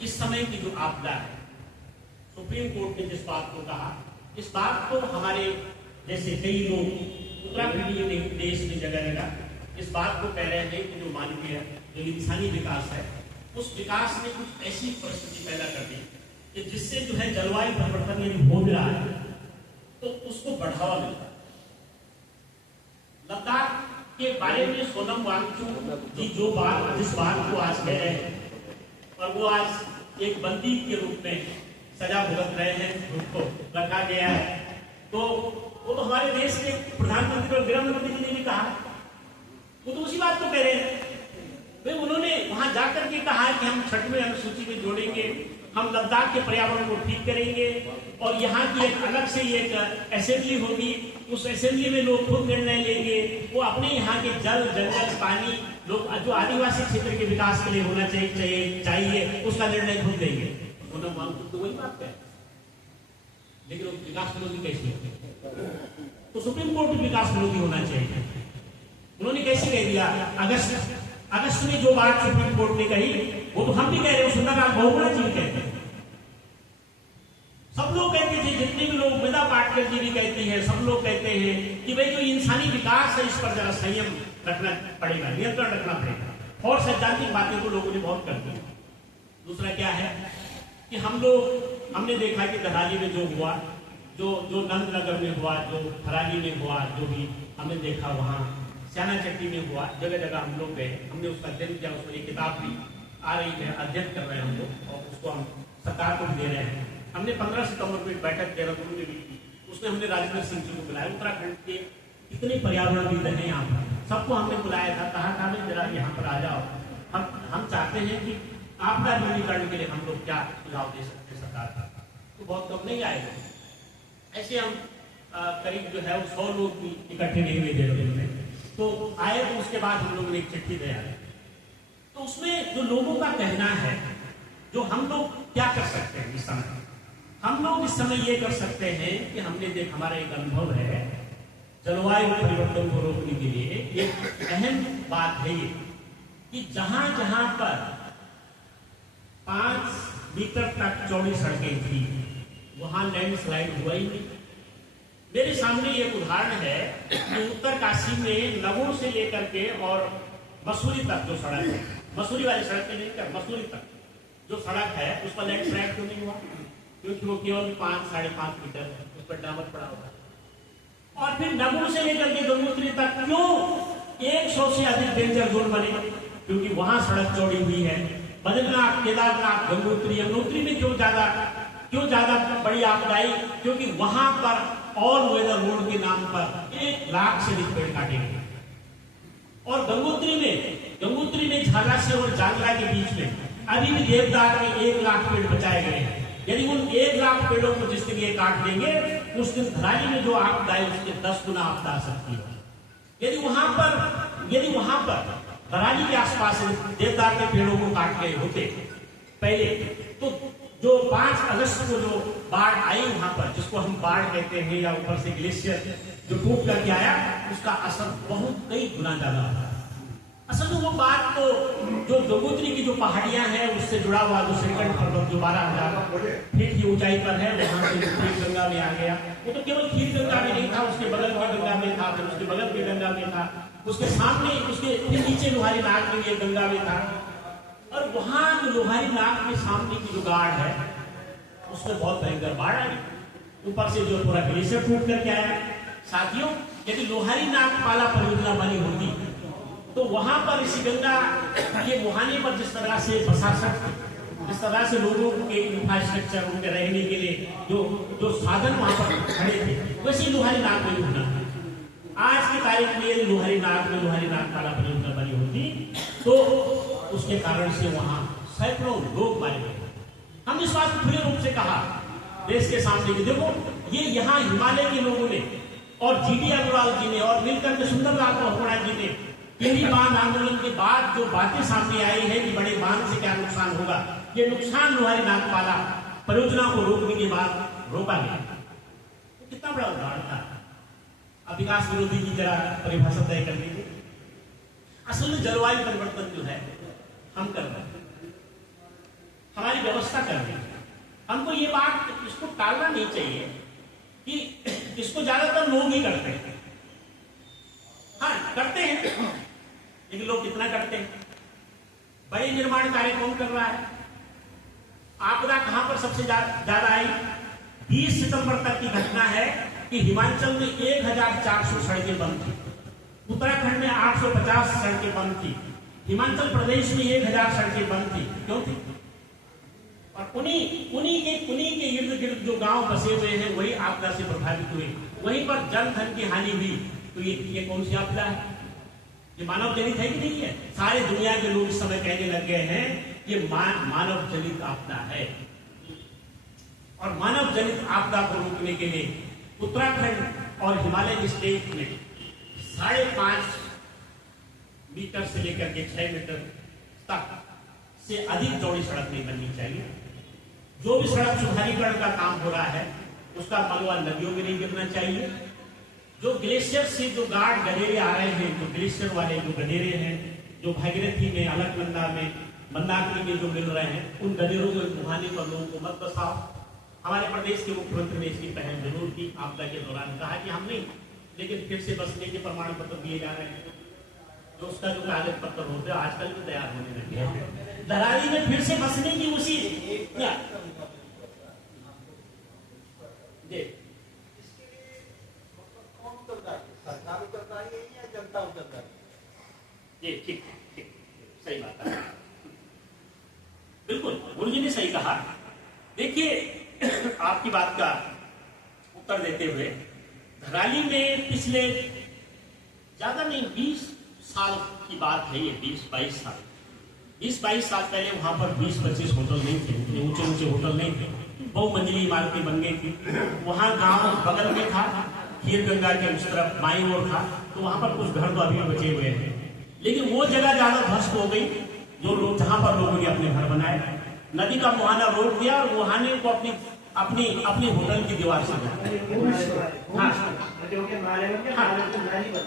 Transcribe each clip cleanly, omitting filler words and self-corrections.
इस समय की जो आपदा है, सुप्रीम कोर्ट ने जिस बात को कहा, इस बात को हमारे जैसे कई लोग उत्तराखंड देश में जगह जगह इस बात को कह रहे हैं कि जो मानवीय जो इंसानी विकास है, उस विकास ने कुछ ऐसी परिस्थिति पैदा कर दी कि जिससे जो है जलवायु परिवर्तन यदि हो भी रहा है तो उसको बढ़ावा मिलता है। लद्दाख के बारे में सोनम वांगचुक जी जिस बात को आज कह रहे हैं, और वो आज एक बंदी के रूप में सजा भुगत रहे हैं, उनको रखा गया है, तो वो तो हमारे देश के प्रधानमंत्री और गृह मंत्री जी ने भी कहा, वो तो उसी बात को कह रहे हैं। भाई उन्होंने वहां जाकर के कहा कि हम 6वीं अनुसूची में जोड़ेंगे, हम लद्दाख के पर्यावरण को ठीक करेंगे, और यहाँ की एक अलग से एक असेंबली होगी, उस असेंबली में लोग खुद निर्णय लेंगे, वो अपने यहाँ के जल जंगल पानी लोग जो आदिवासी क्षेत्र के विकास के लिए होना चाहिए उसका निर्णय खुद लेंगे। उन्होंने तो वही बात है, लेकिन वो विकास विरोधी कैसे होते? तो सुप्रीम कोर्ट भी विकास विरोधी होना चाहिए। उन्होंने कैसे कह दिया? अगस्त में जो बात सुप्रीम कोर्ट ने कही वो तो हम भी कह रहे हैं, सुंदरलाल बहुगुणा जी कहते हैं, सब लोग कहते थे, जितने भी लोग, मृदा पाटकर जी भी कहती है, सब लोग कहते हैं कि भाई जो इंसानी विकास है इस पर जरा संयम रखना पड़ेगा, नियंत्रण रखना पड़ेगा। और सैद्धांतिक बातें तो लोगों ने बहुत कर दी। दूसरा क्या है कि हमने देखा कि दहाली में जो हुआ, जो नंदनगर में हुआ, जो थराली में हुआ, जो भी हमने देखा, वहाँ श्याना चट्टी में हुआ, जगह जगह हम लोग गए, हमने उसका अध्ययन किया, उसमें एक किताब भी आ रही है, अध्ययन कर रहे हैं हम लोग, और उसको हम सरकार को भी दे रहे हैं। हमने 15 सितंबर को एक बैठक देहरादून में भी की, उसमें हमने राजेंद्र सिंह जी को बुलाया, उत्तराखंड के कितने पर्यावरणविद हैं यहाँ पर, सबको हमने बुलाया था, कहा था जरा यहाँ पर आ जाओ, हम चाहते हैं कि आपदा न्यूनीकरण के लिए हम लोग क्या सुझाव दे सकते हैं सरकार का। तो बहुत कम नहीं आएगा, ऐसे हम करीब जो है 100 लोग भी इकट्ठे नहीं हुए देहरादून में, तो आए, तो उसके बाद हम लोगों ने एक चिट्ठी दिया। तो उसमें जो लोगों का कहना है, जो हम लोग क्या कर सकते हैं इस समय, हम लोग इस समय ये कर सकते हैं कि हमारा एक अनुभव है, जलवायु परिवर्तन को रोकने के लिए एक अहम बात है ये कि जहां जहां पर 5 मीटर तक चौड़ी सड़कें थी वहां लैंडस्लाइड हुआ ही नहीं। मेरे सामने एक उदाहरण है कि उत्तरकाशी में नगुण से लेकर के और मसूरी तक जो सड़क है, मसूरी वाली सड़क पे नहीं कर, मसूरी तक जो सड़क है उस पर लैंडस्लाइड क्यों नहीं हुआ? क्योंकि वो केवल 5-5.5 मीटर है, उस पर डामर पड़ा होगा। और फिर नगुण से लेकर के गंगोत्री तक क्यों 100 से अधिक डेंजर जोन बने? क्योंकि वहां सड़क चौड़ी हुई है। बद्रीनाथ, केदारनाथ, गंगोत्री, यमुनोत्री में क्यों ज्यादा बड़ी आपदा आई? क्योंकि वहां पर ऑल वेदर रोड के नाम पर 1 लाख से अधिक पेड़ काटे गए। और गंगोत्री में झालासी और जांगला के बीच में अभी भी देवदार में 1 लाख पेड़ बचाए गए हैं। यदि उन 1 लाख पेड़ों को जिस दिन ये काट देंगे, उस दिन धराली में जो आपदा है उसके 10 गुना आपदा आ सकती है। यदि वहां पर धराली के आसपास देवदार के पेड़ों को काट गए होते पहले, तो जो 5 अगस्त को जो बाढ़ आई वहां पर, जिसको हम बाढ़ कहते हैं, या ऊपर से ग्लेशियर जो टूट करके आया, उसका असर बहुत कई गुना ज्यादा होता है। असल में वो बात तो जो गंगोत्री की जो पहाड़ियां हैं उससे जुड़ा हुआ जो श्रीकंठ पर्वत जो 12,000 फीट की ऊंचाई पर है, वहां से खीर गंगा में आ गया। वो तो केवल खीर गंगा में नहीं था, उसके बगल की गंगा में था, फिर उसके बगल की गंगा में था, उसके सामने, उसके फिर नीचे लोहारी नाग में ये गंगा में था। और वहां जो लोहारी नाग के सामने की जो गाड़ है उसमें बहुत भयंकर बाढ़ आई, ऊपर से जो पूरा ग्लेशियर टूट करके आया। साथियों, यदि लोहारी नाग पाला परियोजना बनी होती तो वहां पर ऋषिगंगा के मुहाने पर जिस तरह से प्रशासन, जिस तरह से लोगों के इंफ्रास्ट्रक्चर, उनके रहने के लिए जो साधन वहां पर खड़े थे, वैसे लोहारी नाग में होना। आज की तारीख में लोहारी नाग पाला परियोजना बनी होती तो उसके कारण से वहां सैकड़ों लोग मारे गए। हम इस बात को खुले रूप से कहा देश के सामने कि देखो, ये यहाँ हिमालय के लोगों ने और जीडी अग्रवाल जी ने और मिलकर के सुंदरलाल बहुगुणा जी ने टिहरी बांध आंदोलन के बाद जो बातें सामने आई है कि बड़े बांध से क्या नुकसान होगा, ये नुकसान लोहारी नागपाला परियोजना को रोकने के बाद रोका गया। तो कितना बड़ा उदाहरण था। अब विकास विरोधी की जरा परिभाषा तय कर दीजिए। असल में जलवायु परिवर्तन जो है हम कर रहे हैं, हमारी हमारी व्यवस्था करनी है। हमको ये बात इसको टालना नहीं चाहिए कि इसको ज्यादातर लोग ही करते हैं। हाँ करते हैं, लेकिन लोग कितना करते हैं? बड़े निर्माण कार्य कौन कर रहा है? आपदा कहां पर सबसे ज्यादा आई? 20 सितंबर तक की घटना है कि हिमाचल में 1400 सड़कें बंद थी, उत्तराखंड में 850 सड़कें बंद थी, हिमाचल प्रदेश में 1000 सड़कें बंद थी। क्यों थी? और उन्हीं के इर्द गिर्द जो गांव बसे हुए हैं वही आपदा से प्रभावित हुए, वहीं पर जन धन की हानि हुई। तो ये कौन सी आपदा है? ये मानव जनित है कि नहीं है? सारे दुनिया के लोग इस समय कहने लग गए हैं ये मानव जनित आपदा है। और मानव जनित आपदा को रोकने के लिए उत्तराखंड और हिमालय स्टेट में 5.5 मीटर से लेकर के 6 मीटर तक से अधिक चौड़ी सड़क नहीं बननी चाहिए। जो भी सड़क सुधारीकरण का काम हो रहा है उसका मलबा नदियों में नहीं गिरना चाहिए। जो ग्लेशियर से जो गाढ़ गडेरे आ रहे हैं, जो ग्लेशियर वाले जो गडेरे हैं, जो भागीरथी में, अलकनंदा में, मंदाकिनी में जो मिल रहे हैं, उन गडेरों को मुहाने पर लोगों को मत बसाओ। हमारे प्रदेश के मुख्यमंत्री ने इसकी पहल जरूर की, आपदा के दौरान कहा कि हम नहीं, लेकिन फिर से बसने के प्रमाण पत्र दिए जा रहे हैं। तो उसका जो कागज पत्र होते हैं आजकल भी तैयार होने लगे हैं। धराली में फिर से बसने की उसी सरकार उत्तरदायी है या जनता उत्तरदायी? ये ठीक सही बात है, बिल्कुल गुरुजी ने सही कहा। देखिए आपकी बात का उत्तर देते हुए, धराली में पिछले ज्यादा नहीं 20 साल की बात है, ये 20-22 साल पहले वहां पर 20-25 होटल नहीं थे, ऊंचे होटल नहीं थे, बहुमंजिली इमारतें बन गई थी। वहां गांव बगल में था, खीर गंगा के उस तरफ बाईं ओर था, तो वहां पर कुछ घर तो अभी बचे हुए हैं, लेकिन वो जगह ज्यादा ध्वस्त हो गई जो लोग जहां पर लोगों ने अपने घर बनाए। नदी का मुहाना रोक दिया और मुहाने को अपनी होटल की दीवार से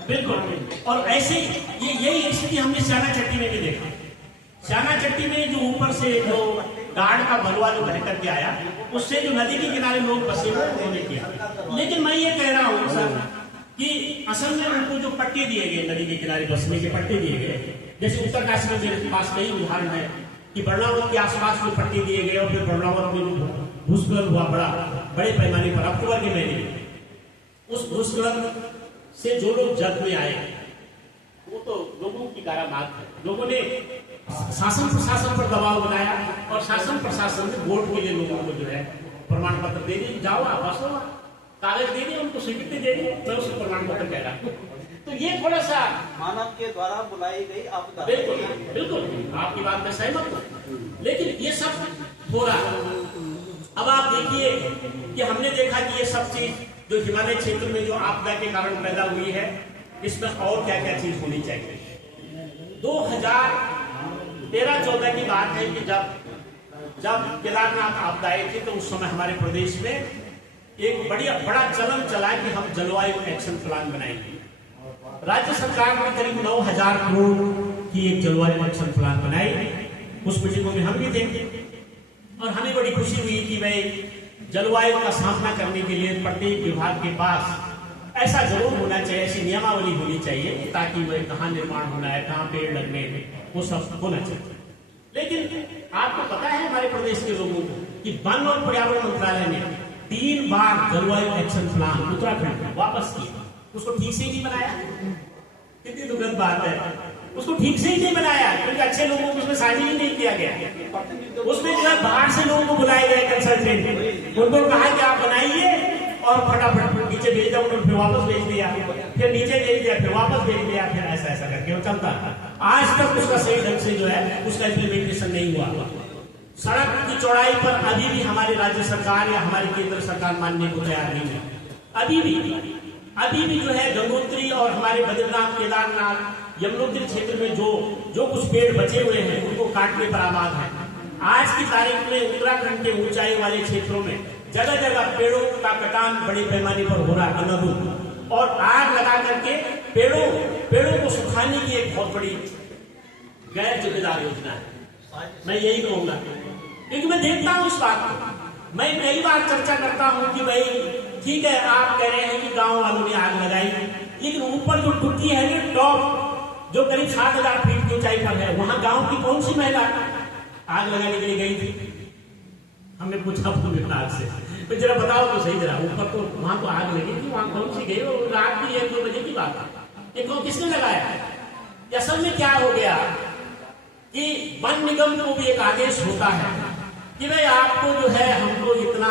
बिल्कुल। और ऐसे यही स्थिति हमने श्याना चट्टी में भी देखा। श्याना चट्टी में जो ऊपर से जो गाड़ का बलुआ जो बह करके आया, उससे जो नदी के किनारे लोग बसे हुए उन्होंने किया। लेकिन मैं ये कह रहा हूँ सर कि असल में उनको जो पट्टे दिए गए, नदी के किनारे बसने के पट्टे दिए गए, जैसे उत्तरकाशी में मेरे पास कई उदाहरण है कि बर्नावल के आसपास में पट्टे दिए गए और फिर बर्नावल में भूस्खलन हुआ बड़े पैमाने पर अक्टूबर के महीने में। उस भूस्खलन से जो लोग जद में आए वो तो लोगों की कारामात है। लोगों ने शासन प्रशासन पर दबाव बनाया और शासन प्रशासन ने वोट के लिए लोगों को जो है प्रमाण पत्र दे दिए, जाओ आप बसो, कागज दे दिए, उनको स्वीकृति दे दी, मैं उसको प्रमाण पत्र कह रहा हूँ। तो ये थोड़ा सा मानव के द्वारा बुलाई गई आपदा। बिल्कुल आपकी बात में सहमत हूँ, लेकिन ये सब हो रहा। अब आप देखिए कि हमने देखा कि ये सब चीज जो हिमालय क्षेत्र में जो आपदा के कारण पैदा हुई है, इसमें और क्या क्या चीज होनी चाहिए। 2013-14 की बात है कि जब केदारनाथ आपदा आई थी, तो उस समय हमारे प्रदेश में एक बड़ा चलन चला कि हम जलवायु एक्शन प्लान बनाएंगे। राज्य सरकार ने करीब 9,000 करोड़ की एक जलवायु एक्शन प्लान बनाई। उस मीटिंगों में हम भी थे और हमें बड़ी खुशी हुई कि भाई जलवायु का सामना करने के लिए प्रत्येक विभाग के पास ऐसा जरूर होना चाहिए, ऐसी नियमावली होनी चाहिए ताकि वह कहाँ निर्माण होना है, कहाँ पेड़ लगने हैं, वो सब होना चाहिए। लेकिन आपको पता है हमारे प्रदेश के लोगों को कि वन और पर्यावरण मंत्रालय ने 3 बार जलवायु एक्शन प्लान उत्तराखंड में वापस किया। उसको ठीक से ही नहीं बनाया। कितनी दुखद बात है, उसको ठीक से ही नहीं बनाया क्योंकि अच्छे लोगों को उसमें शामिल ही नहीं किया गया। उसमें जो है बाहर से लोगों को बुलाए गए कंसल्टेंट, उनको कहा कि आप बनाइए और फटाफट नीचे भेज दिया, उन्होंने फिर वापस भेज दिया, फिर नीचे भेज दिया, फिर वापस भेज दिया, फिर ऐसा करके वो चलता। आज तक उसका सही ढंग से जो है उसका इम्प्लीमेंटेशन नहीं हुआ। सड़क की चौड़ाई पर अभी भी हमारी राज्य सरकार या हमारी केंद्र सरकार मानने को तैयार नहीं है। अभी भी जो है गंगोत्री और हमारे बद्रीनाथ, केदारनाथ, यमुनोत्री क्षेत्र में जो कुछ पेड़ बचे हुए हैं उनको काटने पर आबाद है। आज की तारीख में उत्तराखंड के ऊंचाई वाले क्षेत्रों में जगह जगह पेड़ों का कटान बड़े पैमाने पर हो रहा है अनधिकृत, और आग लगा करके पेड़ों को सुखाने की एक बहुत बड़ी गैर जिम्मेदार योजना है। मैं यही कहूंगा क्योंकि मैं देखता हूं इस बात को, मैं कई बार चर्चा करता हूं कि भाई ठीक है, आप कह रहे हैं कि गांव वालों ने आग लगाई, लेकिन ऊपर जो टुट्टी है ना टॉप, जो करीब 7,000 फीट की ऊंचाई पर है, वहां गांव की कौन सी महिला आग लगाने के लिए गई थी? हमने पूछा विभाग से, तो जरा बताओ तो सही, जरा ऊपर तो वहां तो आग लगी थी, वहां कौन सी गई? और रात की 1-2 बजे की बात है, ये कौन किसने लगाया? असल में क्या हो गया कि वन निगम को भी एक आदेश होता है कि भाई आपको जो है हमको इतना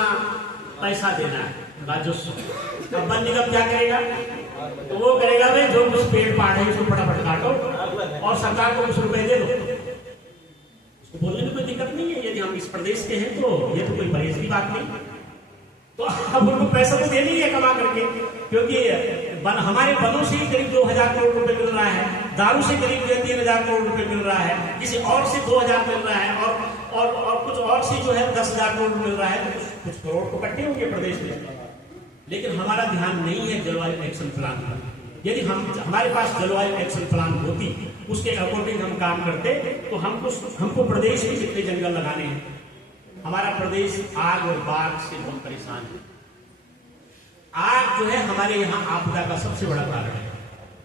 पैसा देना है राजस्व। अब वन निगम क्या करेगा? तो वो करेगा भाई जो कुछ पेड़ पाड़ है उसको फटाफट काटो और सरकार को कुछ रुपए दे दो। उसको बोलने में कोई दिक्कत नहीं है, यदि हम इस प्रदेश के हैं तो ये तो कोई परहेज की बात नहीं। तो अब उनको पैसा तो देना ही है कमा करके, क्योंकि हमारे वनों से ही करीब 2,000 करोड़ रुपए मिल रहा है, दारू से करीब 3,000 करोड़ रुपए मिल रहा है, किसी और से 2,000 मिल रहा है, और कुछ और से जो है 10,000 करोड़ मिल रहा है, तो कुछ करोड़ तो इकट्ठे होंगे प्रदेश में। लेकिन हमारा ध्यान नहीं है जलवायु एक्शन प्लान पर। यदि हमारे पास जलवायु एक्शन प्लान होती, उसके अकॉर्डिंग हम काम करते, तो हमको प्रदेश में जितने जंगल लगाने हैं, हमारा प्रदेश आग और बाढ़ से बहुत परेशान है। आग जो है हमारे यहाँ आपदा का सबसे बड़ा कारण है।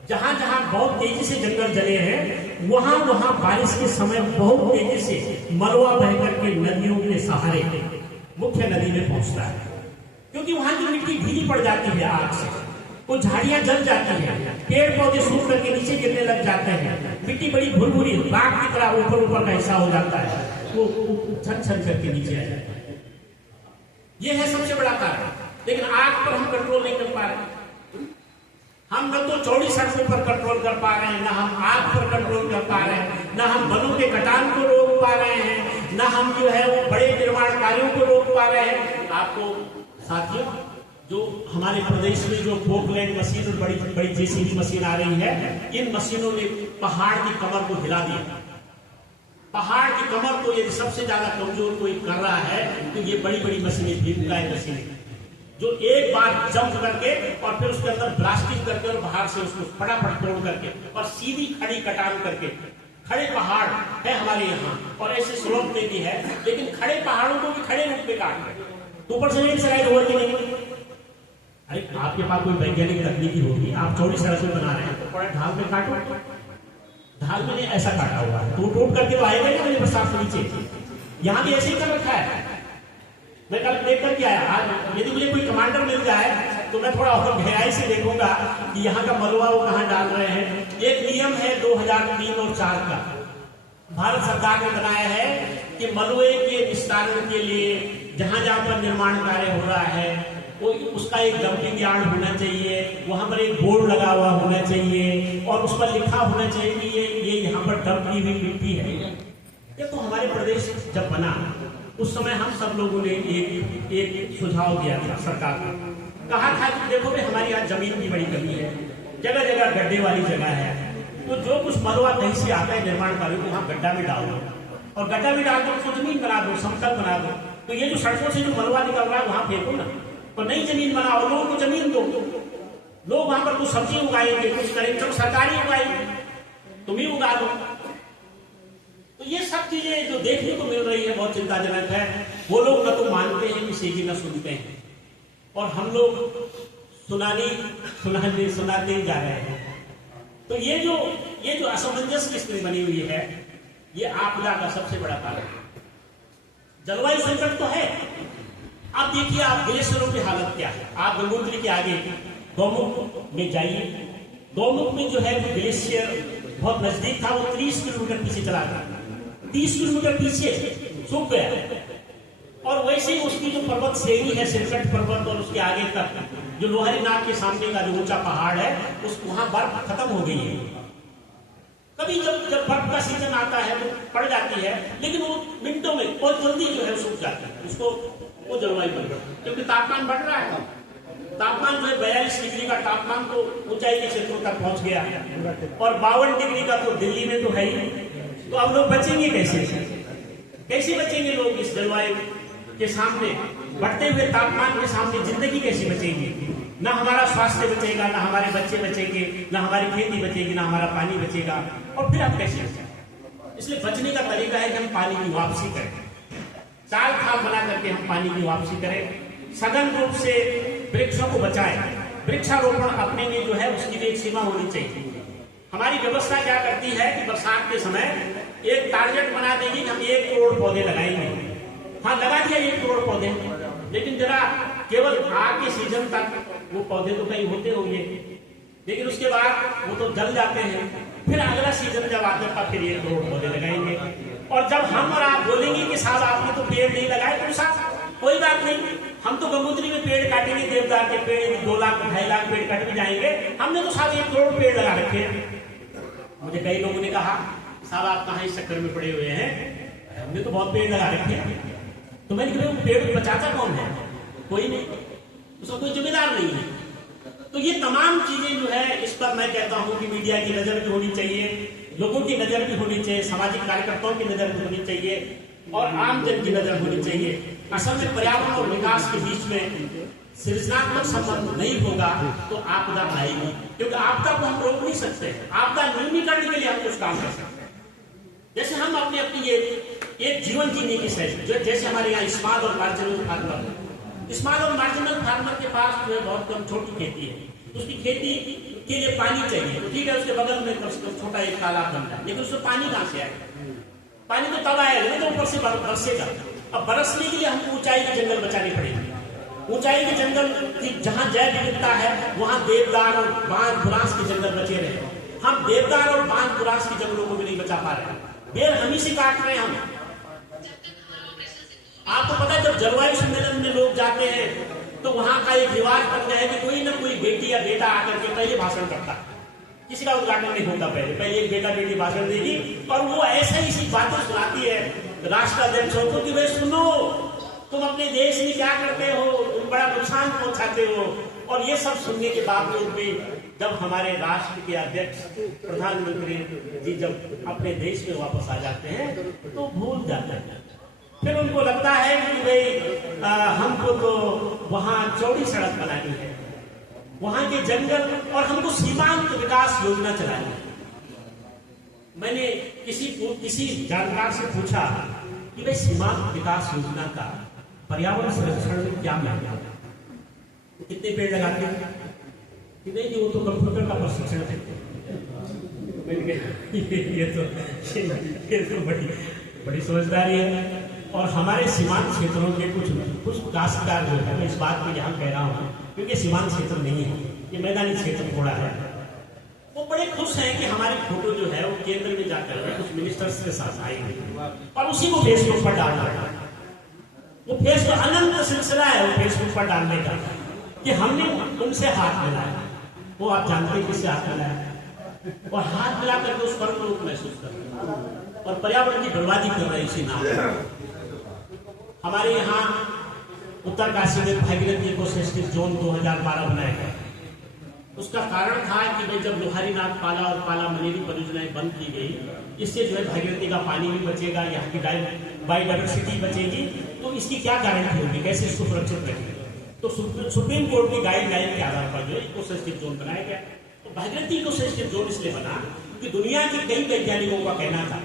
जहां जहां बहुत तेजी से जंगल जले हैं, वहां वहां बारिश के समय बहुत तेजी से मलबा बहकर के नदियों के सहारे मुख्य नदी में पहुंचता है, क्योंकि वहां की मिट्टी भीगी पड़ जाती है आग से, वो झाड़ियां जल जाती है, पेड़ पौधे सूख करके नीचे गिरने लग जाते हैं, मिट्टी बड़ी भुरभुरी राख की तरह ऊपर का हिस्सा हो जाता है, वो छन छन करके नीचे आ जाता है। ये है सबसे बड़ा कारण। लेकिन आग पर हम कंट्रोल नहीं कर पा रहे। हम न तो चौड़ी सड़कों पर कंट्रोल कर पा रहे हैं, न हम आग पर कंट्रोल कर पा रहे हैं, न हम वनों के कटान को रोक पा रहे हैं, न हम जो है वो बड़े निर्माण कार्यों को रोक पा रहे हैं। आपको साथियों, जो हमारे प्रदेश में जो फोकलैंड मशीन और बड़ी बड़ी जेसीबी मशीन आ रही है, इन मशीनों ने पहाड़ की कमर को हिला दिया। पहाड़ की कमर को यदि सबसे ज्यादा कमजोर कोई कर रहा है तो ये बड़ी बड़ी मशीनें, भीमकाय मशीनें, जो एक बार जंप करके और फिर उसके अंदर ब्लास्टिंग करके और बाहर से उसको फटाफट तोड़ करके और सीधी खड़ी कटान करके, खड़े पहाड़ है हमारे यहाँ और ऐसे स्लोप में भी है, लेकिन खड़े पहाड़ों को भी खड़े रूप में काट रहे, ऊपर से नहीं स्लाइड हो रही नहीं। अरे आपके पास कोई वैज्ञानिक तकनीकी होगी, आप चौड़ी सड़कें बना रहे हैं तो थोड़ा ढाल में काटो, ढाल में ऐसा काटा हुआ है तो टूट करके तो आएगा ना मेरे बरसात से नीचे। यहाँ भी ऐसे ही कर रखा है। मैं कल देख करके आया, आज यदि मुझे कोई कमांडर मिल जाए तो मैं थोड़ा और गहराई से देखूंगा कि यहाँ का मलबा वो कहाँ डाल रहे हैं। एक नियम है 2003 और 4 का, भारत सरकार ने बनाया है कि मलबे के विस्तारण के लिए जहां जहां पर निर्माण कार्य हो रहा है वो उसका एक डंपिंग यार्ड होना चाहिए, वहां पर एक बोर्ड लगा हुआ होना चाहिए और उस पर लिखा होना चाहिए कि ये यहाँ पर डंप की हुई मिट्टी है। ये तो हमारे प्रदेश जब बना उस समय हम सब लोगों ने एक सुझाव दिया था सरकार को, कहा था कि देखो भाई हमारी यहाँ जमीन की बड़ी कमी है, जगह जगह गड्ढे वाली जगह है, तो जो कुछ मलबा कहीं से आता है निर्माण कार्य को वहां गड्ढा में डाल दो और गड्ढा में डाल दो तो जमीन बना दो, समतल बना दो। तो ये जो सड़कों से जो मलबा निकल रहा है वहां फेंको ना, तो नई जमीन बनाओ, लोगों को जमीन दो, लोग वहां पर कुछ सब्जी उगाएंगे, कुछ करेंगे, तो सरकारी उगाएंगे, तुम ही उगा दो। तो ये सब चीजें जो देखने को मिल रही है बहुत चिंताजनक है। वो लोग न तो मानते हैं किसी की, न सुनते हैं, और हम लोग सुनाते ही जा रहे हैं। तो ये जो असमंजस की स्थिति बनी हुई है, ये आपदा का सबसे बड़ा कारण है। जलवायु संकट तो है। आप देखिए, आप ग्लेशियरों की हालत क्या है। आप गंगोत्री के आगे गौमुख में जाइए, गौमुख में जो है ग्लेशियर बहुत नजदीक था, वो 30 किलोमीटर पीछे चला गया, 30 किलोमीटर पीछे सूख गया। और वैसे ही उसकी जो पर्वत श्रेणी है, सिरकट पर्वत और उसके आगे तक जो लोहरीनाथ के सामने का जो ऊंचा पहाड़ है, उस वहां बर्फ खत्म हो गई है। कभी जब बर्फ का सीजन आता है तो पड़ जाती है, लेकिन वो मिनटों में बहुत जल्दी जो है सूख जाती है। उसको वो जलवायु परिवर्तन, क्योंकि तापमान बढ़ रहा है, तापमान जो है 42 डिग्री का तापमान तो ऊंचाई के क्षेत्रों तक पहुंच गया और 52 डिग्री का तो दिल्ली में तो है ही। तो अब लोग बचेंगे कैसे? कैसे बचेंगे लोग इस जलवायु के सामने, बढ़ते हुए तापमान के सामने जिंदगी कैसे बचेगी? ना हमारा स्वास्थ्य बचेगा, ना हमारे बच्चे बचेंगे, ना हमारी खेती बचेगी, ना हमारा पानी बचेगा, और फिर हम कैसे बचेंगे? इसलिए बचने का तरीका है कि हम पानी की वापसी करें। चाल खाल बना करके हम पानी की वापसी करें, सघन रूप से वृक्षों को बचाएं। वृक्षारोपण अपने में जो है उसकी भी एक सीमा होनी चाहिए। हमारी व्यवस्था क्या करती है कि बरसात के समय एक टारगेट बना देगी कि हम 1 करोड़ पौधे लगाएंगे। हाँ, लगा दिया 1 करोड़ पौधे, लेकिन जरा केवल आग के सीजन तक वो पौधे तो कहीं होते होंगे, लेकिन उसके बाद वो तो जल जाते हैं। फिर अगला सीजन जब आता है फिर 1 करोड़ पौधे लगाएंगे। और जब हम और आप बोलेंगे कि साहब आपने तो पेड़ नहीं लगाए, तो साहब कोई बात नहीं, हम तो गंगोत्री में पेड़ काटेंगे, देवदार के पेड़ 2 लाख 2.5 लाख पेड़ कट भी जाएंगे, हमने तो साहब 1 करोड़ पेड़ लगा रखे हैं। मुझे कई लोगों ने कहा साहब आप कहाँ इस चक्कर में पड़े हुए हैं, हमने तो बहुत पेड़ लगा रखे हैं। तो मैंने कहा पेड़ बचाता कौन है? कोई नहीं, उसका कोई जिम्मेदार नहीं है। तो ये तमाम चीजें जो है, इस पर मैं कहता हूं कि मीडिया की नजर भी होनी चाहिए, लोगों की नजर भी होनी चाहिए, सामाजिक कार्यकर्ताओं की नजर भी होनी चाहिए और आम जन की नजर होनी चाहिए। असल में पर्यावरण और विकास के बीच में सृजनात्मक संबंध नहीं होगा तो आपदा आएगी, क्योंकि आपदा को हम रोक नहीं सकते। आपदा न्यूनीकरण के लिए हम कुछ काम कर सकते हैं। जैसे हम अपनी ये एक जीवन जीने की शैली, जैसे हमारे यहाँ स्मॉल और मार्जिनल फार्मर, स्मॉल और मार्जिनल फार्मर के पास जो है बहुत कम छोटी खेती है, उसकी खेती के लिए पानी चाहिए, तो ठीक है उसके बगल में छोटा एक तालाब बन जाए, लेकिन उसमें पानी कहाँ से आएगा? पानी तो तब आएगा तो ऊपर से बरसेगा। अब बरसने के लिए हमको ऊंचाई के जंगल बचाने पड़ेंगे। ऊंचाई के जंगल की जहां जैव विविधता है वहां देवदार और बांज बुरांस के जंगल बचे रहे। हम देवदार और बांज बुरांस के जंगलों को भी नहीं बचा पा रहे हैं, बेल हम ही से काट रहे हैं हम। आपको पता है जब जलवायु सम्मेलन में लोग जाते हैं तो वहां का एक रिवाज बन गया है कि कोई ना कोई बेटी या बेटा आकर के पहले भाषण करता है, किसी का उद्घाटन नहीं होता, पहले एक बेटा बेटी भाषण देगी और वो ऐसे ही सी बातें सुनाती है राष्ट्राध्यक्षों को कि भाई सुनो, तुम अपने देश में क्या करते हो, तुम बड़ा नुकसान पहुंचाते हो। और ये सब सुनने के बावजूद भी जब हमारे राष्ट्र के अध्यक्ष प्रधानमंत्री जी जब अपने देश में वापस आ जाते हैं तो भूल जाते हैं। फिर उनको लगता है कि भाई हमको तो वहां चौड़ी सड़क बनानी है, वहां के जंगल, और हमको सीमांत विकास योजना चलानी है। मैंने किसी जानकार से पूछा कि भाई सीमांत विकास योजना का पर्यावरण संरक्षण में क्या महत्व है, कितने पेड़ लगाते हैं? कि नहीं, वो तो कंप्यूटर का प्रशिक्षण देते ये तो बड़ी समझदारी है। और हमारे सीमांत क्षेत्रों के कुछ काश्तकार जो है, मैं इस बात को यहाँ कह रहा हूँ क्योंकि सीमांत क्षेत्र नहीं है, ये मैदानी क्षेत्र थोड़ा है, वो बड़े खुश हैं कि हमारी फोटो जो है वो केंद्र में जाकर कुछ मिनिस्टर्स के साथ आएंगे और उसी को फेसबुक पर डालना है। वो फेसबुक अनंत सिलसिला है वो फेसबुक पर डालने का कि हमने उनसे हाथ मिलाया। वो आप जानते हैं किससे हाथ मिलाया, और हाथ मिला करके उस पर लोग महसूस कर रहे हैं और पर्यावरण की बर्बादी कर रहे हैं इसी नाम। हमारे यहाँ उत्तर काशी में भागीरथी इकोसिस्टम जोन 2012 बनाया गया। उसका कारण था कि भाई जब लोहारीनाथ पाला और पाला मनेरी परियोजनाएं बंद की गई, इससे जो है भागीरथी का पानी भी बचेगा, यहाँ की बायोडाइवर्सिटी बचेगी, तो इसकी क्या गारंटी होगी, कैसे इसको सुरक्षित रखेंगे। तो सुप्रीम कोर्ट की गाइडलाइन के आधार पर जो इकोसिस्टम जोन बनाया गया। तो भागीरथी इकोसिस्टम जोन इसलिए बना कि दुनिया के कई वैज्ञानिकों का कहना था,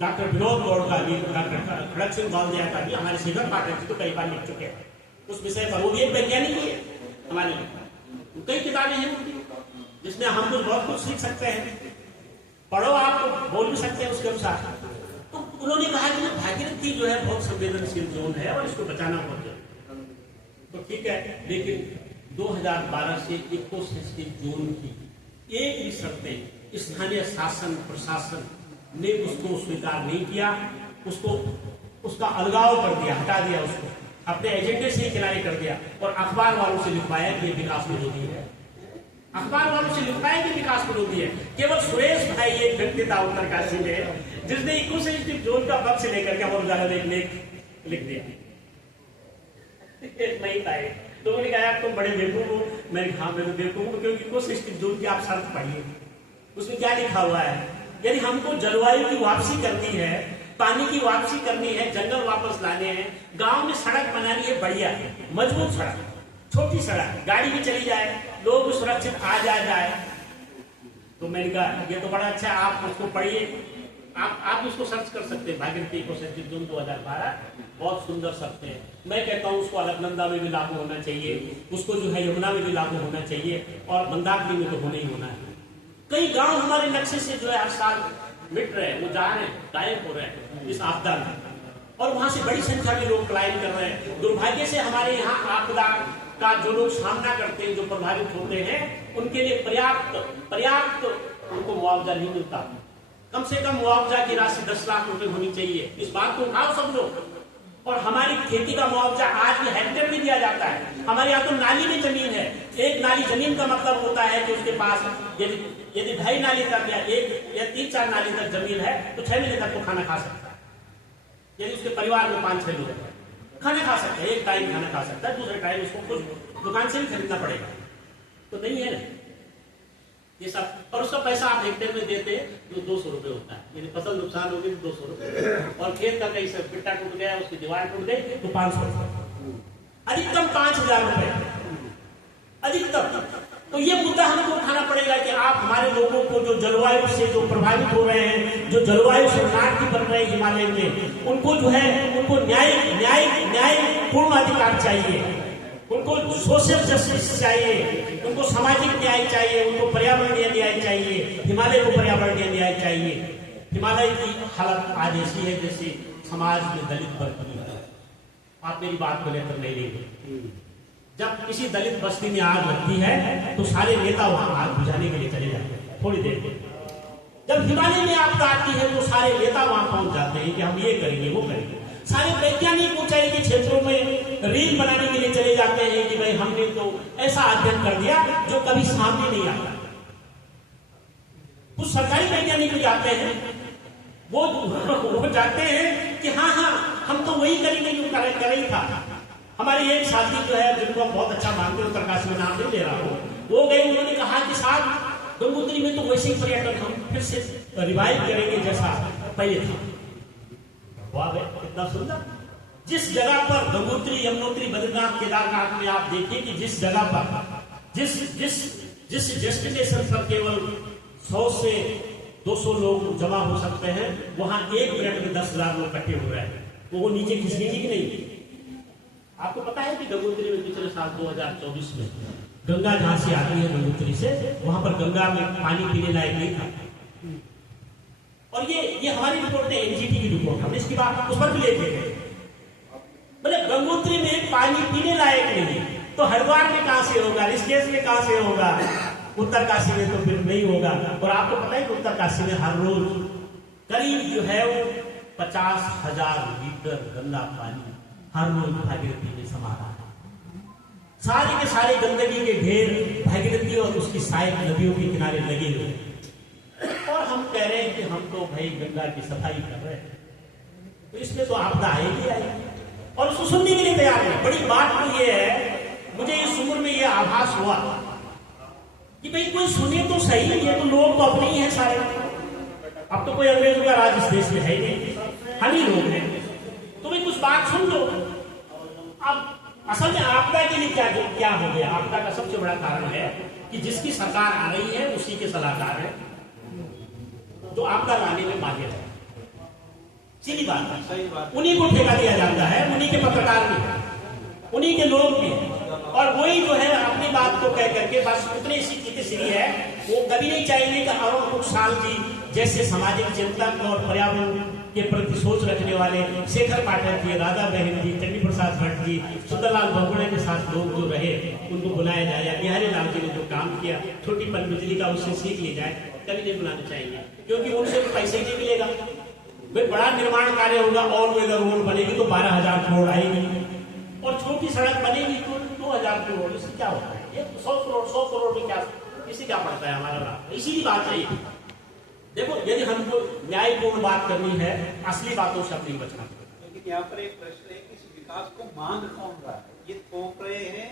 डॉक्टर विनोद गौड़ का भी, डॉक्टर खड़क सिंह बालदिया का भी, हमारे श्रीधर पाठक जी तो कई बार लिख चुके हैं उस विषय पर, वो भी एक वैज्ञानिक ही है हमारे लिए। कई किताबें हैं जिसमें हम लोग बहुत कुछ सीख सकते हैं, पढ़ो आप बोल भी सकते हैं उसके अनुसार। तो उन्होंने कहा कि भागीरथी जो है बहुत संवेदनशील जोन है और इसको बचाना बहुत जरूरी। तो ठीक है, लेकिन 2012 से इकोसिस्टम जोन की एक भी शर्तें स्थानीय शासन प्रशासन ने उसको स्वीकार नहीं किया, उसका अलगाव कर दिया, हटा दिया, उसको अपने एजेंडे से किनारे कर दिया और अखबार वालों से लिखवाया कि विकास विरोधी है। अखबार वालों से लिखवाया कि विकास विरोधी है। केवल सुरेश भाई एक व्यक्ति था उत्तरकाशी में जिसने इकोसिस्टम जोन का पक्ष लेकर के अमर उजाला में एक लेख लिख दिया। नहीं था, लोगों ने कहा तुम बड़े बेवकूफ हो। मैंने कहा मैं बेवकूफ हूं क्योंकि इकोसिस्टम जोन की आप शर्त पढ़िए, उसमें क्या लिखा हुआ है। यदि हमको जलवायु की वापसी करनी है, पानी की वापसी करनी है, जंगल वापस लाने हैं, गांव में सड़क बनानी है, बढ़िया मजबूत सड़क, छोटी सड़क, गाड़ी भी चली जाए, लोग सुरक्षित आ जाए। तो मैंने कहा ये तो बड़ा अच्छा है, आप उसको पढ़िए, आप उसको सर्च कर सकते हैं, भागीरथी इकोसिस्टम जोन 2012 बहुत सुंदर शब्द है। मैं कहता हूँ उसको अलकनंदा में भी लागू होना चाहिए, उसको जो है यमुना में भी लागू होना चाहिए, और मंदाकिनी में तो होना ही होना है। कई गांव हमारे नक्शे से जो है हर साल मिट रहे हैं, वो जा रहे हैं, गायब हो रहे हैं इस आपदा में, और वहां से बड़ी संख्या में लोग पलायन कर रहे हैं। दुर्भाग्य से हमारे यहाँ आपदा का जो लोग सामना करते हैं, जो प्रभावित होते हैं, उनके लिए पर्याप्त उनको मुआवजा नहीं मिलता। कम से कम मुआवजा की राशि 10 लाख रुपए होनी चाहिए। इस बात को उठाओ सब लोग। और हमारी खेती का मुआवजा आज भी हेक्टेयर में दिया जाता है। हमारे यहाँ तो नाली में जमीन है, एक नाली जमीन का मतलब होता है कि उसके पास यदि 2.5 नाली तक या 1 या 3-4 नाली तक जमीन है तो 6 महीने तक वो खाना खा सकता है। यदि उसके परिवार में 5-6 लोग हैं, खाना खा सकते हैं, एक टाइम खाना खा सकता है, दूसरे टाइम उसको कुछ दुकान से भी खरीदना पड़ेगा। तो नहीं है ना ये सब। और उसका पैसा आप हेक्टेयर में देते जो 200 रुपए होता है, यदि फसल नुकसान होगी तो 200 रुपए, और खेत का कहीं से पिट्टा टूट गया, उसकी दीवार टूट गई तो 500 रुपए, अधिकतम 5000 रुपए अधिकतम। तो ये मुद्दा हमको उठाना पड़ेगा कि आप हमारे लोगों को जो जलवायु से जो प्रभावित हो रहे हैं, जो जलवायु शरणार्थी बन रहे हैं हिमालय में, उनको जो है उनको न्याय पूर्ण अधिकार चाहिए, उनको सोशल जस्टिस चाहिए, उनको सामाजिक न्याय चाहिए, उनको पर्यावरणीय न्याय चाहिए, हिमालय को पर्यावरणीय न्याय चाहिए। हिमालय की हालत आज ऐसी है जैसे समाज में दलित वर्ग की है। आप मेरी बात को लेकर नहीं लेंगे। जब किसी दलित बस्ती में आग लगती है तो सारे नेता वहां आग बुझाने के लिए चले जाते हैं थोड़ी देर में। जब हिमालय में आपदा आती है तो सारे नेता वहां पहुंच जाते हैं कि हम ये करेंगे वो करेंगे। सारे वैज्ञानिक ऊंचाई के क्षेत्रों में रील बनाने के लिए चले जाते हैं कि भाई हमने तो ऐसा अध्ययन कर दिया जो कभी सामने नहीं आता। कुछ सरकारी वैज्ञानिक भी जाते हैं, वो जाते हैं कि हाँ हम तो वही करेंगे जो कर ही था। हमारी एक साथी जो है जिनको हम बहुत अच्छा मानते हैं, उत्तरकाशी में नाम नहीं ले रहा हूँ, वो गए, उन्होंने कहा कि साहब गंगोत्री में तो वैसे ही पर्यटन हम फिर से रिवाइव करेंगे जैसा पहले था। वाह कितना सुंदर। जिस जगह पर गंगोत्री, यमुनोत्री, बद्रीनाथ, केदारनाथ में आप देखिए कि जिस जगह पर जिस डेस्टिनेशन पर केवल 100 से 200 लोग जमा हो सकते हैं, वहां एक मिनट में 10,000 लोग इकट्ठे हो रहे हैं। वो नीचे खिसकेंगे कि नहीं? आपको पता है कि गंगोत्री में पिछले साल 2024 में गंगा जहां से आती है गंगोत्री से, वहां पर गंगा में पानी पीने लायक नहीं था। और ये हमारी रिपोर्ट है, एनजीटी की रिपोर्ट, हमने इसकी बात उस पर भी लेके गए। मतलब गंगोत्री में पानी पीने लायक नहीं, तो हरिद्वार में कहां से होगा, ऋषिकेश में कहां से होगा, उत्तरकाशी में तो फिर नहीं होगा। और आपको पता है कि उत्तरकाशी में हर रोज करीब जो है वो 50,000 लीटर गंदा पानी हर रोज भागीरथी में समा रहा है। सारे के सारे गंदगी के ढेर भागीरथी और उसकी सहायक नदियों के किनारे लगे हुए, और हम कह रहे हैं कि हम तो भाई गंगा की सफाई कर रहे हैं। तो इसमें तो आपदा आएगी और उसको सुनने के लिए तैयार है। बड़ी बात तो ये है, मुझे इस उम्र में ये आभास हुआ कि भाई कोई सुने तो सही, ये तो लोग तो अपने ही हैं सारे। अब तो कोई अंग्रेजों का राज इस देश में है ही नहीं, हम ही लोग हैं। तो भाई कुछ बात सुन लो। अब असल में आपदा के लिए क्या हो गया? आपदा का सबसे बड़ा कारण है कि जिसकी सरकार आ रही है उसी के सलाहकार है जो आपदा लाने में माहिर है। सीधी बात है, सही बात। उन्हीं को ठेका दिया जाता है, उन्हीं के पत्रकार भी, उन्हीं के लोग भी, और वही जो है अपनी बात को कह करके बस उतने सीधी है। वो कभी नहीं चाहेंगे कि अरुण मुखसाल जी जैसे सामाजिक चिंतक और पर्यावरण के प्रति सोच रखने वाले शेखर पाठक जी, राधा बहन जी, चंडी प्रसाद भट्ट जी, सुंदरलाल बहुगुणा के साथ लोग जो रहे उनको बुलाया जाए, या बिहारी लाल जी ने जो काम किया छोटी पनबिजली का, उससे सीख लिया जाए। कभी नहीं बुलाना चाहिए, क्योंकि उनसे पैसे नहीं मिलेगा। भाई बड़ा निर्माण कार्य होगा, ऑल वेदर रोड बनेगी तो 12,000 करोड़ आएगी, और छोटी सड़क बनेगी तो 2,000 करोड़। इससे क्या होता है? ये 100 करोड़ में क्या किसी क्या पड़ता है हमारा? इसीलिए बात है। देखो, यदि हमको न्यायपूर्ण बात करनी है, असली बातों से अपनी बचना। लेकिन यहाँ पर एक प्रश्न है कि इस विकास को मांग कौन रहा है? ये थोप रहे हैं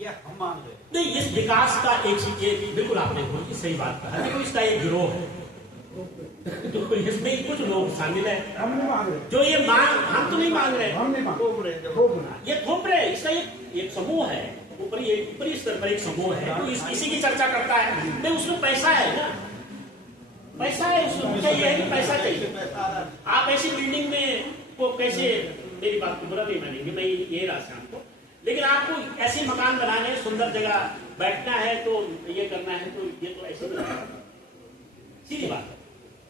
या हम मांग रहे हैं? नहीं, इस विकास का एक बिल्कुल आपने बोली सही बात कहा। देखो, इसका एक गिरोह है, तो इसमें कुछ लोग शामिल है जो ये हम तो नहीं मांग रहे, ये थोप रहे। इसका एक समूह है, ऊपरी स्तर पर एक समूह है तो इसी की चर्चा करता है। नहीं, उसमें पैसा है ना, पैसा है, उसको चाहिए है कि पैसा चाहिए। आप ऐसी बिल्डिंग में को कैसे मेरी बात को बुरा नहीं मानेंगे, मैं ये रहा शाम को। लेकिन आपको ऐसे मकान बनाने, सुंदर जगह बैठना है तो ये करना है, तो ये तो ऐसे नहीं, सीधी बात है।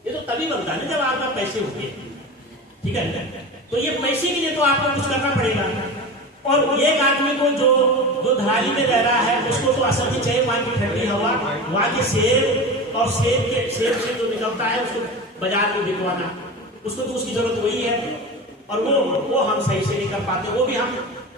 ये तो तभी बनता है जब आपका पैसे होंगे, ठीक है। तो ये पैसे के लिए तो आपको कुछ करना पड़ेगा। और एक आदमी को जो धराली में रह रहा है उसको तो असल में चाहिए वहां की ठंडी हवा, वहां के सेब, और सेब से जो निकलता है उसको बाजार में बिकवाना, उसको तो उसकी जरूरत वही है। और वो हम सही से नहीं कर पाते। वो भी हम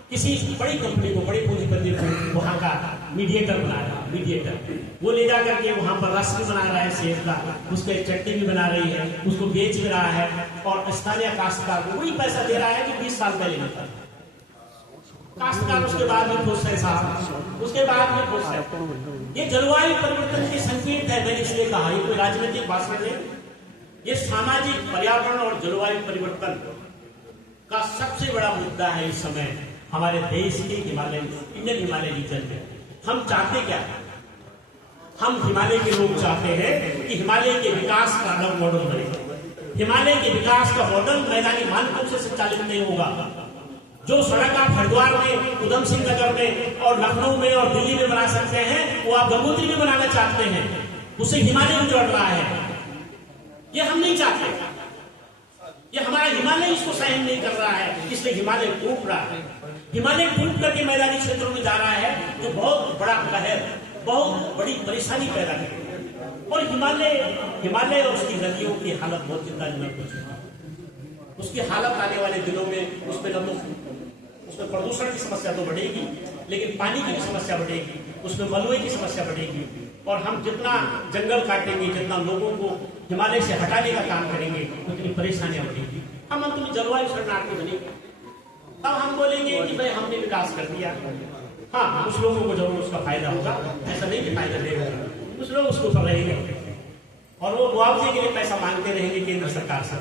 किसी बड़ी कंपनी को, बड़ी पूंजीपति को वहां का मीडिएटर बना रहा है, मीडिएटर वो ले जा करके वहां पर रस भी बना रहा है सेब का, उसके चटनी भी बना रही है, उसको बेच भी रहा है, और स्थानीय काश्तकार को वही पैसा दे रहा है जो 20 साल पहले मिलता था। काश्तकार उसके बाद भी खुश है साहब, उसके बाद भी खुश है। ये जलवायु परिवर्तन के संकेत है। मैंने इसलिए कहा ये कोई राजनीतिक भाषण नहीं, ये सामाजिक पर्यावरण और जलवायु परिवर्तन का सबसे बड़ा मुद्दा है इस समय हमारे देश के इंडियन हिमालय रीजन में। हम चाहते क्या है? हम हिमालय के लोग चाहते हैं कि हिमालय के विकास का अलग मॉडल बने। हिमालय के विकास का मॉडल मैदानी मानकों से संचालित नहीं होगा। जो सड़क आप हरिद्वार में, उधम सिंह नगर में और लखनऊ में और दिल्ली में बना सकते हैं, वो आप गंगोत्री में बनाना चाहते हैं, उससे हिमालय उजड़ रहा है। ये हम नहीं चाहते, ये हमारा हिमालय इसको सहन नहीं कर रहा है, इसलिए हिमालय टूट रहा है। हिमालय टूट करके मैदानी क्षेत्रों में जा रहा है, जो बहुत बड़ा कहर, बहुत बड़ी परेशानी पैदा करेगा। और हिमालय और उसकी नदियों की हालत बहुत चिंताजनक हो चुकी है। उसकी हालत आने वाले दिनों में उसमें प्रदूषण की समस्या तो बढ़ेगी, लेकिन पानी की भी समस्या बढ़ेगी, उसमें मलबे की समस्या बढ़ेगी। और हम जितना जंगल काटेंगे, जितना लोगों को हिमालय से हटाने का काम करेंगे, उतनी परेशानियां बढ़ेगी। हम अंत में जलवायु शरणार्थी बनेंगे। तब हम बोलेंगे कि भाई हमने विकास कर दिया। हाँ, कुछ लोगों को जरूर उसका फायदा होगा, ऐसा नहीं कि फायदा देगा, कुछ लोग उसके ऊपर रहेंगे और वो मुआवजे के लिए पैसा मांगते रहेंगे केंद्र सरकार से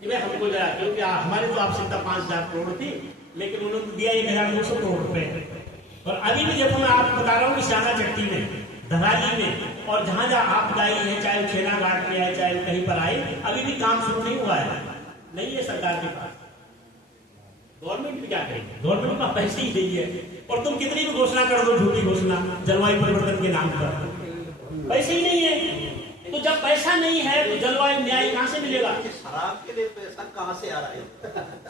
कि भाई हमको जरा, क्योंकि हमारे तो आवश्यकता 5,000 करोड़ थी, लेकिन उन्होंने दिया 1,200 करोड़ रुपए। और अभी भी देखो, मैं आपको बता रहा हूँ कि श्यामा चट्टी में, धराली में और जहां जहां आपदाई है, चाहे छेना घाट में है, चाहे कहीं पर आए, अभी भी काम शुरू नहीं हुआ है, नहीं है सरकार के पास। गवर्नमेंट भी क्या करेगी? गवर्नमेंट का पैसे ही नहीं है। और तुम कितनी भी घोषणा कर दो, झूठी घोषणा जलवायु परिवर्तन के नाम पर, पैसे ही नहीं है। तो जब पैसा नहीं है तो जलवायु न्याय कहां से मिलेगा? शराब के लिए पैसा कहां से आ रहा है?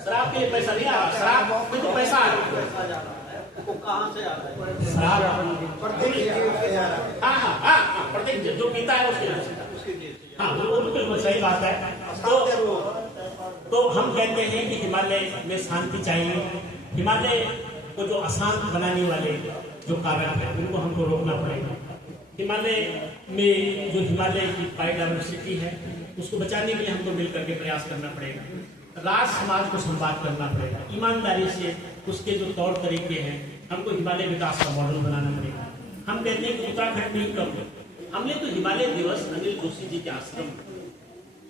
शराब के लिए पैसा नहीं आ रहा, शराब में तो पैसा आ रहा है, वो कहां से आ रहा है? शराब प्रत्येक हाँ, प्रत्येक जो पीता है उसके लिए। हाँ, वो बिल्कुल सही बात है। तो हम कहते हैं कि हिमालय में शांति चाहिए। हिमालय को जो अशांत बनाने वाले जो कारक है उनको हमको रोकना पड़ेगा। हिमालय में जो हिमालय की बायोडायवर्सिटी है उसको बचाने के लिए हमको मिलकर के प्रयास करना पड़ेगा। राष्ट्र समाज को संवाद करना पड़ेगा ईमानदारी से। उसके जो तौर तरीके हैं हमको हिमालय विकास का मॉडल बनाना पड़ेगा। हम कहते हैं कि उत्तराखंड में कब हमने तो हिमालय दिवस अनिल जोशी जी के आश्रम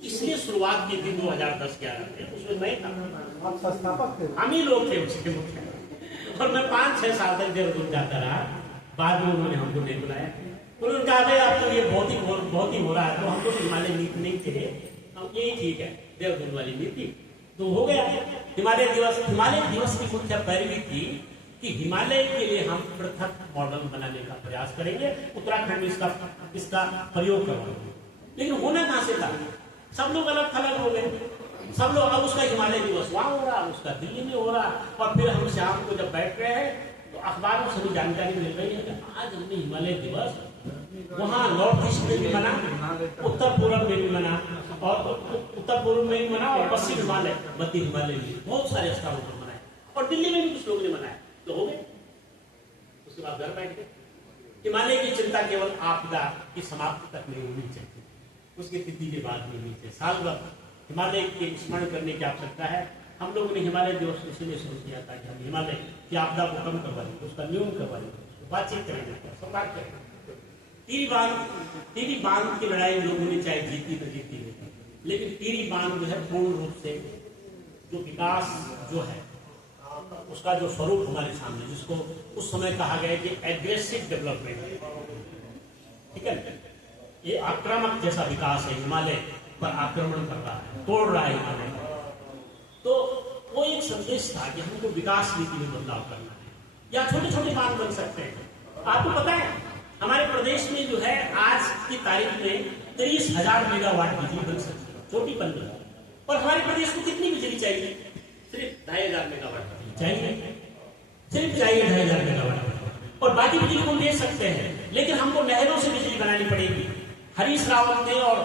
इसलिए शुरुआत की थी 2010-11 में, उसमें नहीं था, हम ही लोग थे उसके मुख्य। और मैं 5-6 साल तक देहरादून जाता रहा, बाद में उन्होंने हमको नहीं बुलाया। उन्होंने कहा भाई अब तो ये बहुत ही हो रहा है, तो हमको हिमालय नीति नहीं थे, हम यही ठीक है देहरादून वाली नीति तो हो गया। हिमालय दिवस की मुख्य पैरवी थी कि हिमालय के लिए हम पृथक मॉडल बनाने का प्रयास करेंगे, उत्तराखंड में इसका प्रयोग करेंगे। लेकिन होना कहां से था? सब लोग अलग थलग हो गए, सब लोग। अब उसका हिमालय दिवस वहां हो रहा, उसका दिल्ली में हो रहा, और फिर हम शाम को जब बैठ रहे हैं तो अखबारों से भी जानकारी मिल रही है कि आज हमने हिमालय दिवस वहाँ नॉर्थ ईस्ट में भी मना, उत्तर पूर्व में भी मना, और उत्तर पूर्व में भी मना, और पश्चिम हिमालय, मध्य हिमालय में बहुत सारे स्थानों पर मनाए, और दिल्ली में भी कुछ लोगों ने मनाया। तो हो गए, उसके बाद घर बैठ गए। हिमालय की चिंता केवल आपदा की समाप्ति तक नहीं होनी चाहिए, उसकी तिथि के बाद नहीं होनी चाहिए। साल भर हिमालय के स्मरण करने की आवश्यकता है। हम लोगों ने हिमालय दिवस इसलिए शुरू किया था कि हम हिमालय की आपदा को कम करवा लेंगे, उसका न्यून करवा लेंगे, बातचीत करेंगे, संवाद करेंगे। टीरी बांध की लड़ाई लोगों ने चाहे जीती तो जीती नहीं, लेकिन टीरी बांध जो है पूर्ण रूप से जो विकास जो है उसका जो स्वरूप हमारे सामने, जिसको उस समय कहा गया कि एग्रेसिव डेवलपमेंट, ठीक है, ये आक्रामक जैसा विकास है, हिमालय पर आक्रमण कर रहा है, तोड़ रहा है हिमालय। तो वो एक संदेश था कि हमको विकास नीति में बदलाव करना है, या छोटे छोटे बांध बन सकते हैं। आपको पता है हमारे प्रदेश में जो है आज की तारीख में 30,000 मेगावाट बिजली बन सकती है, छोटी बन रही है। और हमारे प्रदेश को कितनी बिजली चाहिए? सिर्फ 2,500 मेगावाट बिजली चाहिए, सिर्फ चाहिए 2,500 मेगावाट। और बाकी बिजली को ले सकते हैं, लेकिन हमको नहरों से बिजली बनानी पड़ेगी। हरीश रावत ने और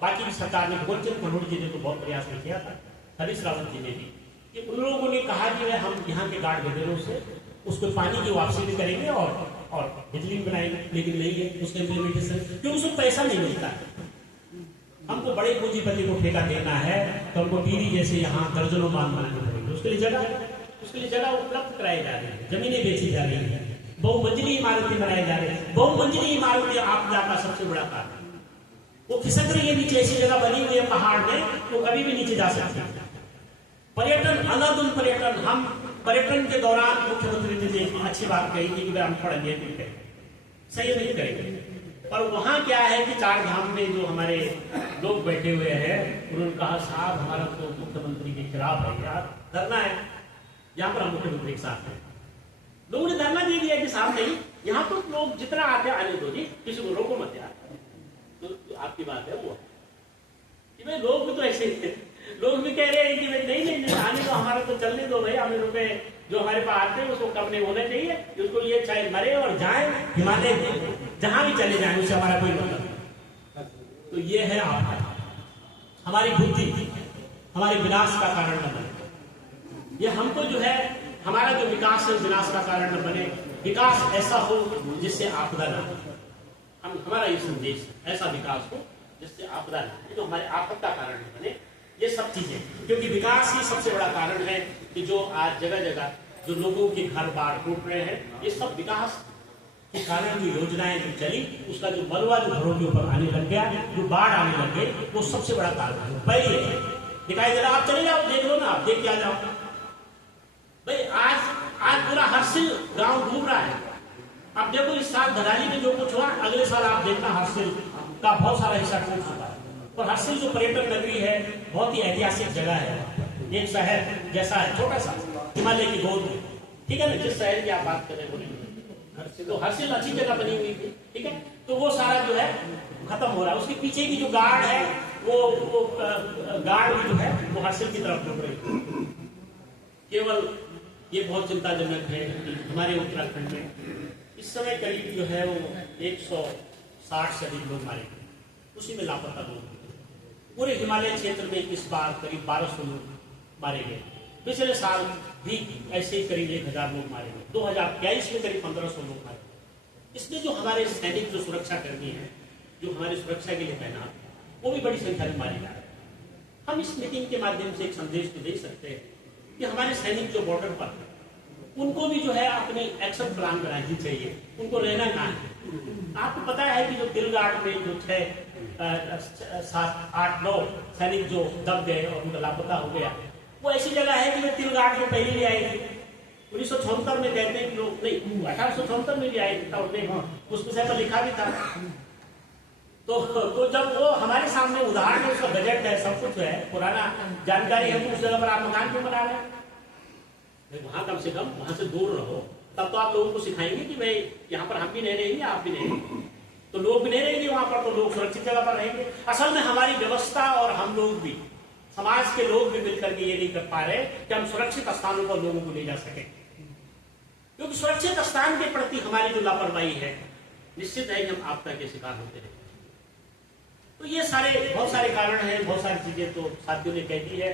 बाकी भी सरकार ने, गोविंद मनोहर जी ने तो बहुत प्रयास किया था, हरीश रावत जी ने भी, कि उन लोगों ने कहा कि हम यहाँ के गार्ड गदेरों से उसको पानी की वापसी भी करेंगे और बिजली भी बनाएंगे, लेकिन नहीं है उसका इम्प्लीमेंटेशन, क्योंकि उसको पैसा नहीं मिलता है। हमको बड़े पूंजीपति को ठेका देना है तो हमको टीवी जैसे यहाँ दर्जनों बांध बनाने पड़ेंगे, उसके लिए जगह उपलब्ध कराई जा रही है, जमीनें बेची जा रही है, बहुमंजिली इमारतें बनाई जा रही है। बहुमंजिली इमारतें आपदा का सबसे बड़ा कारण, वो खिसक रही है नीचे, ऐसी जगह बनी हुई है पहाड़ में, वो कभी भी नीचे जा सकती है। पर्यटन, अनादुल पर्यटन, हम पर्यटन के दौरान मुख्यमंत्री ने एक अच्छी बात कही थी कि हम थोड़ा नियंत्रित करेंगे, संयमित करेंगे। पर वहां क्या है कि 4 धाम में जो हमारे लोग बैठे हुए हैं, उन्होंने कहा साहब हमारा तो मुख्यमंत्री के खिलाफ है यार, धरना है। यहाँ पर हम मुख्यमंत्री के साथ हैं, लोगों ने धरना दे दिया कि साहब नहीं, यहाँ तो लोग जितना आते आने दो जी, किसी को रोको मत यार। तो आपकी बात है वो कि भाई लोग भी तो ऐसे ही, लोग भी कह रहे हैं कि भाई नहीं आने दो, हमारा तो चलने दो भाई, हमें रुपए जो हमारे पास आते हैं उसको कम नहीं होना चाहिए, उसको ये चाहे मरे और जाए हिमालय जहां भी चले जाए, उससे हमारा कोई मतलब नहीं। तो ये है आपका, हमारी बुद्धि हमारे विनाश का कारण न बने। ये हमको जो है हमारा जो विकास है विनाश का कारण न बने, विकास ऐसा हो जिससे आपदा ना हो। हमारा ये संदेश ऐसा विकास हो जिससे आपदा ना हो, जो हमारे आफत का कारण न बने। ये सब चीजें, क्योंकि विकास ही सबसे बड़ा कारण है कि जो आज जगह जगह जो लोगों के घर बाढ़ टूट रहे हैं, ये सब विकास के कारण जो योजनाएं जो चली, उसका जो मलबा जो घरों के ऊपर आने लग गया, जो बाढ़ आने लग गई, वो सबसे बड़ा कारण है। पहले दिखाई दे रहा, आप चले जाओ देख लो ना, आप देख के आ जाओ भाई। आज पूरा हर्षिल गांव डूब रहा है। अब देखो इस साल धराली में जो कुछ हुआ, अगले साल आप देखना हर्षिल का बहुत सारा हिस्सा टूट चुका है। और हर्षिल जो पर्यटन नगरी है, बहुत ही ऐतिहासिक जगह है, एक शहर जैसा है, छोटा सा हिमालय की गोद में, ठीक है ना। जिस शहर की आप बात कर रहे हैं तो हर्षिल अच्छी जगह बनी हुई थी, ठीक है। तो वो सारा जो है खत्म हो रहा है। उसके पीछे की जो गार्ड है, वो गार्ड भी जो है वो हर्षिल की तरफ डूब रही। केवल ये बहुत चिंताजनक है कि हमारे उत्तराखंड में इस समय करीब जो है वो 160 से अधिक लोग मारे गए, उसी में लापता लोग। पूरे हिमालय क्षेत्र में इस बार करीब 1200 लोग मारे गए। पिछले साल भी ऐसे ही करीब 1000 लोग मारे गए। 2023 में करीब 1500 लोग मारे गए। इसमें जो हमारे सैनिक जो सुरक्षा कर्मी हैं, जो हमारी सुरक्षा के लिए तैनात हैं, वो भी बड़ी संख्या में मारे जा रहे हैं। हम इस मीटिंग के माध्यम से एक संदेश तो दे सकते हैं कि हमारे सैनिक जो बॉर्डर पर हैं, उनको भी जो है अपनी एक्शन प्लान बनानी चाहिए, उनको रहना कहाँ है। आपको पता है कि जो दिलगाड़ में जो 7, 8, 9 सैनिक जो दब गए और उनका लापता हो गया, वो ऐसी जगह है कि वे तिलगाड़ में पहले भी आए थे। 1974 में कहते हैं कि लोग नहीं, 1874 में भी आए थे, उस विषय पर लिखा भी था। तो जब वो हमारे सामने उदाहरण है, उसका बजट है, सब कुछ है, पुराना जानकारी है, तो उस जगह पर आप मकान क्यों बना रहे हैं? वहां कम से कम वहां से दूर रहो, तब तो आप लोगों को सिखाएंगे कि भाई यहाँ पर हम भी नहीं रहेंगे, आप भी नहीं रहेंगे, तो लोग भी नहीं रहेंगे वहां पर, तो लोग सुरक्षित जगह पर रहेंगे। असल में हमारी व्यवस्था और हम लोग भी, समाज के लोग भी मिलकर के ये नहीं कर पा रहे कि हम सुरक्षित स्थानों पर लोगों को ले जा सके, क्योंकि सुरक्षित स्थान के प्रति हमारी जो लापरवाही है, निश्चित है कि हम आपदा के शिकार होते रहे। तो ये बहुत सारे कारण हैं, बहुत सारी चीजें तो साथियों ने कह दी है।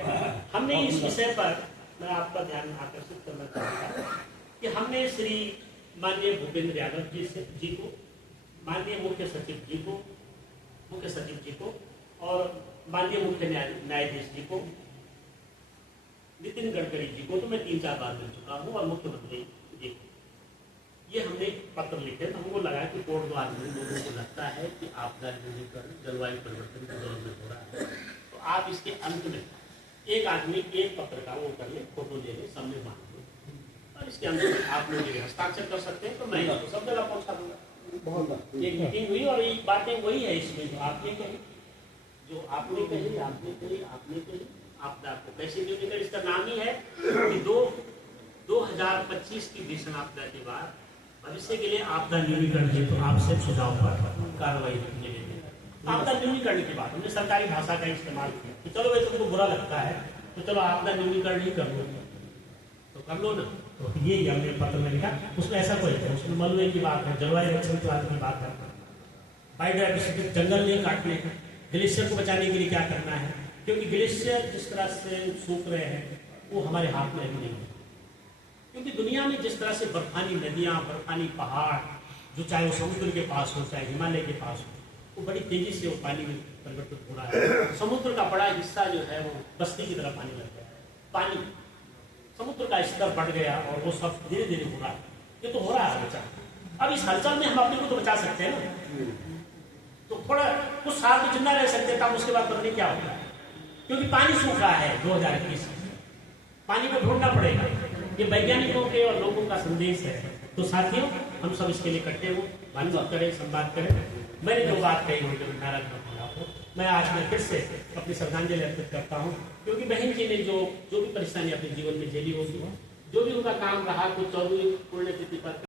हमने इस विषय पर मैं आपका ध्यान आकर्षित करना चाहूंगा कि हमने श्री माननीय भूपेंद्र यादव जी को, माननीय मुख्य सचिव जी को और माननीय मुख्य न्यायाधीश जी को, नितिन गडकरी जी को तो मैं 3-4 बार मिल चुका हूँ, और मुख्यमंत्री जी को ये हमने पत्र लिखे। तो हमको लगा कि कोर्ट द्वारा लोगों को लगता है कि आपदा जलवायु परिवर्तन के दौर में हो रहा है, तो आप इसके अंत में एक आदमी एक पत्र का वो कर ले, फोटो ले ले, सामने मांग लो, और इसके अंदर आप लोग हस्ताक्षर कर सकते हैं, तो मैं इसको सब जगह पहुंचा दूंगा। एक मीटिंग हुई और ये बातें वही है इसमें जो आपने कही, आपने कही, आपदा को कैसे न्यूनीकरण, इसका नाम ही है कि 2025 की भीषण आपदा के बाद भविष्य के लिए आपदा न्यूनीकरण हेतु तो आपसे सुझाव पर कार्रवाई करने के आपदा न्यूनीकरण के बाद हमने सरकारी भाषा का इस्तेमाल किया कि चलो भाई तुमको बुरा लगता है तो चलो आपदा न्यूनीकरण ही कर लो, तो कर लो ना। तो ये हमने पत्र में लिखा, उसमें ऐसा कोई है, उसमें मलबे की बात है, जलवायु रक्षण की बात है, बायोडाइवर्सिटी, जंगल नहीं काटने हैं, ग्लेशियर को बचाने के लिए क्या करना है, क्योंकि ग्लेशियर जिस तरह से सूख रहे हैं वो हमारे हाथ में नहीं है। क्योंकि दुनिया में जिस तरह से बर्फानी नदियां, बर्फानी पहाड़, जो चाहे वो समुद्र के पास हो चाहे हिमालय के पास हो, वो बड़ी तेजी से वो पानी में परिवर्तित हो रहा है। समुद्र का बड़ा हिस्सा जो है वो बस्ती की तरह पानी लग गया है, पानी समुद्र का स्तर बढ़ गया और वो सब धीरे धीरे हो रहा है। ये तो हो रहा है बचा, अब इस हलचल में हम अपने को तो बचा सकते हैं ना, तो थोड़ा कुछ साल तो जिंदा रह सकते हैं, उसके बाद पता नहीं क्या होगा, क्योंकि पानी सूख रहा है 2021, पानी को ढूंढना पड़ेगा। ये वैज्ञानिकों के और लोगों का संदेश है। तो साथियों, हम सब इसके लिए इकट्ठे हो, बातचीत करें, संवाद करें। मैंने जो बात कही हो, जो नाराज मत हो, मैं आज में फिर से अपनी श्रद्धांजलि अर्पित करता हूँ, क्योंकि बहन जी ने जो भी परेशानी अपने जीवन में झेली होगी, जो भी उनका काम रहा, कुछ 14वीं पुण्यतिथि पर